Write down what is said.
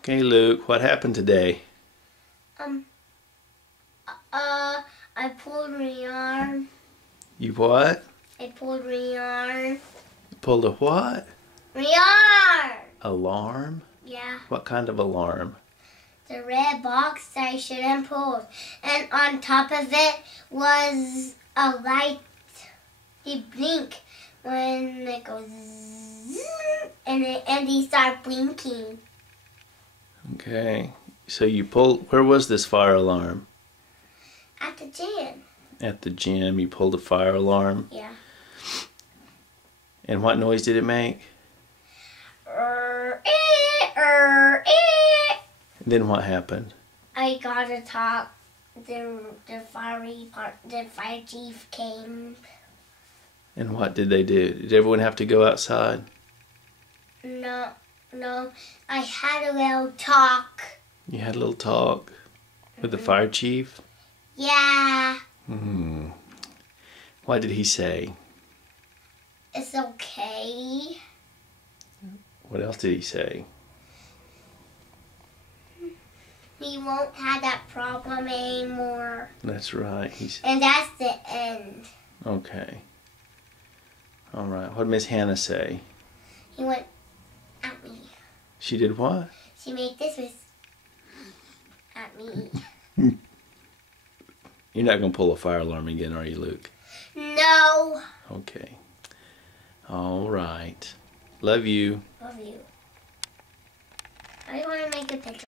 Okay, Luke, what happened today? I pulled my arm. You what? I pulled my arm. Pulled a what? My arm! Alarm? Yeah. What kind of alarm? The red box that I shouldn't pull. And on top of it was a light. They blink when it goes zzz, and they start blinking. Okay. So you pulled, where was this fire alarm? At the gym. At the gym, you pulled a fire alarm? Yeah. And what noise did it make? Then what happened? I got to talk. The fire chief came. And what did they do? Did everyone have to go outside? No. I had a little talk. You had a little talk with the fire chief? Yeah. What did he say? It's okay. What else did he say? We won't have that problem anymore. That's right. And that's the end. Okay. All right. What did Miss Hannah say? He went at me. She did what? She made this face at me. You're not going to pull a fire alarm again, are you, Luke? No. Okay. All right. Love you. Love you. I want to make a picture.